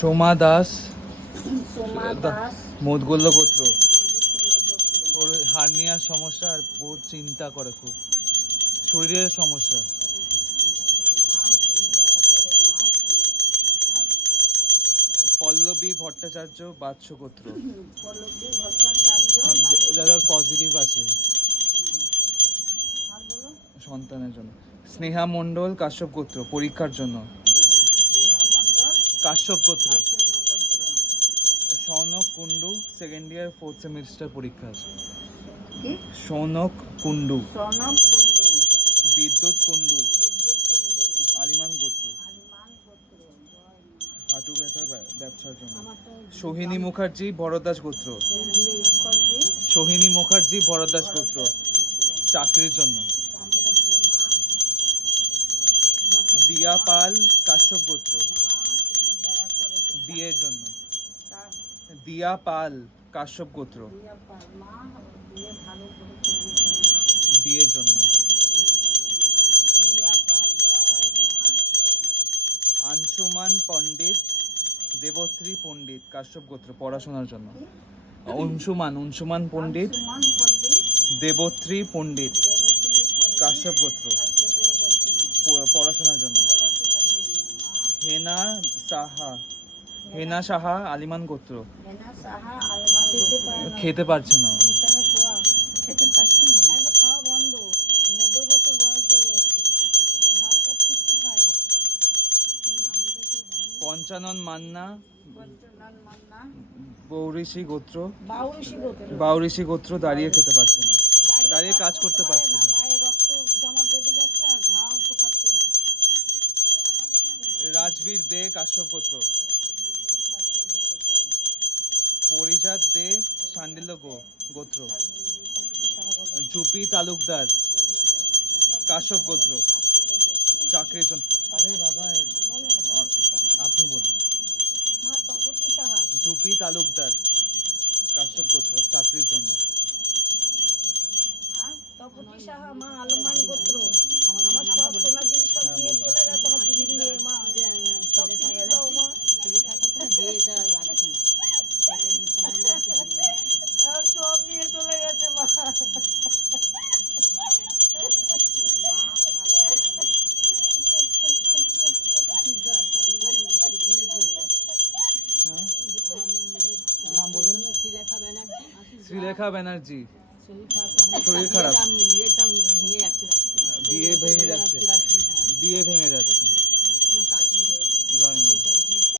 সোমা দাস। মোদগোল্ল গোত্র ওর হার্নিয়ার সমস্যা আর বহুত চিন্তা করে খুব। শরীরের সমস্যা। পল্লবী ভট্টাচার্য বাৎস গোত্র যাদের পজিটিভ আছে। সন্তানের জন্য। স্নেহা মণ্ডল কাশ্যপ গোত্র পরীক্ষার জন্য। কাশ্যপ গোত্র। Shounak Kundu second year fourth semester পরীক্ষা আছে। সৌনক কুন্ডু সনম কুণ্ডু। বিদ্যুৎ কুন্ডু আলিমান গোত্র। হাঁটু ব্যথা ব্যবসার জন্য। সোহিনী মুখার্জি ভরদ্বাজ গোত্র। সোহিনী মুখার্জি ভরদ্বাজ গোত্র। চাকরির জন্য। দিয়া পাল কাশ্যপ গোত্র। বিয়ের জন্য। দিয়া পাল কাশ্যপ গোত্র। বিয়ের জন্য। আংশুমান পণ্ডিত দেবত্রী পণ্ডিত কাশ্যপ গোত্র পড়াশোনার জন্য। অংশুমান অংশুমান পণ্ডিত দেবত্রী পণ্ডিত কাশ্যপ গোত্র। পড়াশোনার জন্য। হেনা সাহা হেনা সাহা আলিমান গোত্র। খেতে পারছে না। খেতে পারছে না। খাওয়া বন্ধ। নব্বই বছর বয়স হয়ে গেছে। ভাত কিচ্ছু খায় না। পঞ্চানন মান্না। পঞ্চনান মান্না। বৌরিশি গোত্র। বাউরিশি গোত্র। দাঁড়িয়ে খেতে পারছে না। দাঁড়িয়ে কাজ করতে পারছে না। পায়ে রক্ত জমাট বেঁধে যাচ্ছে আর ঘাও শুকাচ্ছে না। রাজবীর দে কাশ্যপ গোত্র। পরিজাত দে সান্ডিল্য গো গোত্র। জুপি তালুকদার কাশ্যপ গোত্র। চাকরির জন্য। আরে বাবা আপনি বলুন। মা তপতি সাহা জুপি তালুকদার কাশ্যপ গোত্র চাকরির জন্য। তপতি সাহা মা আলমান গোত্র। আমার সব সোনা শ্রীলেখা ব্যানার্জি। শরীর খারাপ। বিয়ে ভেঙে যাচ্ছে। বিয়ে ভেঙে যাচ্ছে। জয় মা।